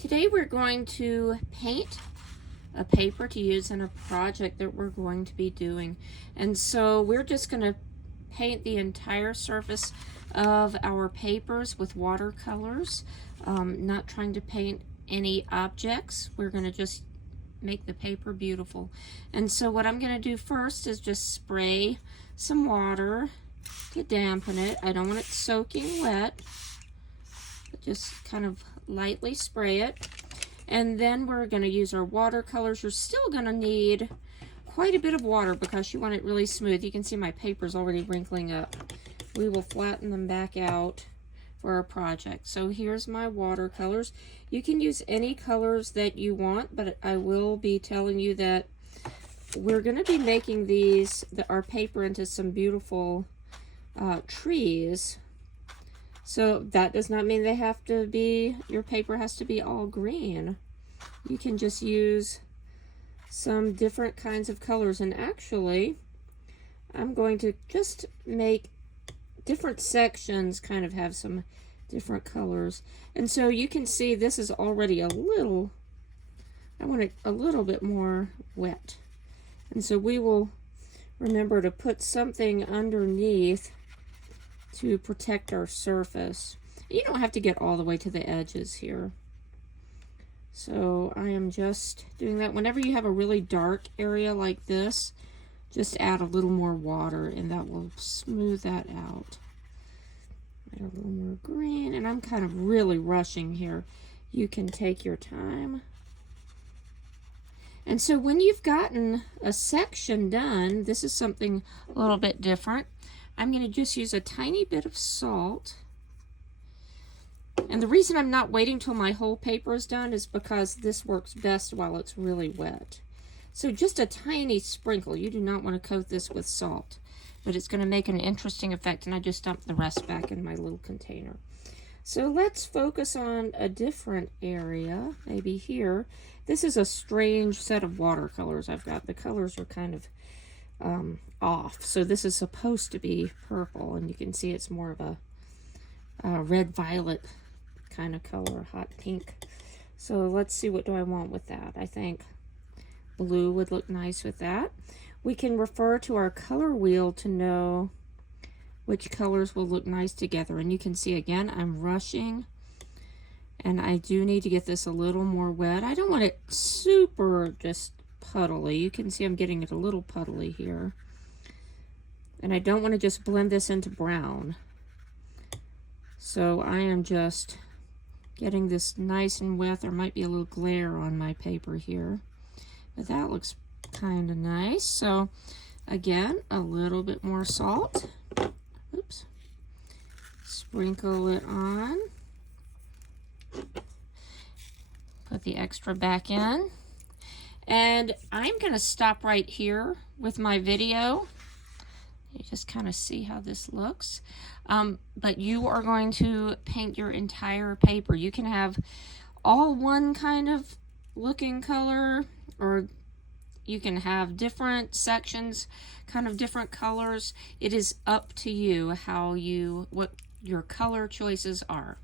Today we're going to paint a paper to use in a project that we're going to be doing. And so we're just going to paint the entire surface of our papers with watercolors. Not trying to paint any objects. We're going to just make the paper beautiful. And so what I'm going to do first is just spray some water to dampen it. I don't want it soaking wet. Just kind of lightly spray it. And then we're going to use our watercolors. You're still going to need quite a bit of water because you want it really smooth. You can see my paper's already wrinkling up. We will flatten them back out for our project. So here's my watercolors. You can use any colors that you want, but I will be telling you that we're going to be making our paper into some beautiful trees. So that does not mean your paper has to be all green. You can just use some different kinds of colors. And actually, I'm going to just make different sections kind of have some different colors. And so you can see this is already I want it a little bit more wet. And so we will remember to put something underneath to protect our surface. You don't have to get all the way to the edges here. So I am just doing that. Whenever you have a really dark area like this, just add a little more water and that will smooth that out. Add a little more green, and I'm kind of really rushing here. You can take your time. And so when you've gotten a section done, this is something a little bit different. I'm going to just use a tiny bit of salt. And the reason I'm not waiting till my whole paper is done is because this works best while it's really wet. So just a tiny sprinkle. You do not want to coat this with salt, but it's going to make an interesting effect. And I just dumped the rest back in my little container. So let's focus on a different area, maybe here. This is a strange set of watercolors I've got. The colors are kind of off. So this is supposed to be purple, and you can see it's more of a red-violet kind of color, hot pink. So let's see, what do I want with that? I think blue would look nice with that. We can refer to our color wheel to know which colors will look nice together. And you can see, again, I'm rushing, and I do need to get this a little more wet. I don't want it super just puddly. You can see I'm getting it a little puddly here. And I don't want to just blend this into brown. So I am just getting this nice and wet. There might be a little glare on my paper here, but that looks kind of nice. So again, a little bit more salt. Oops. Sprinkle it on. Put the extra back in. And I'm going to stop right here with my video. You just kind of see how this looks. But you are going to paint your entire paper. You can have all one kind of looking color, or you can have different sections, kind of different colors. It is up to you what your color choices are.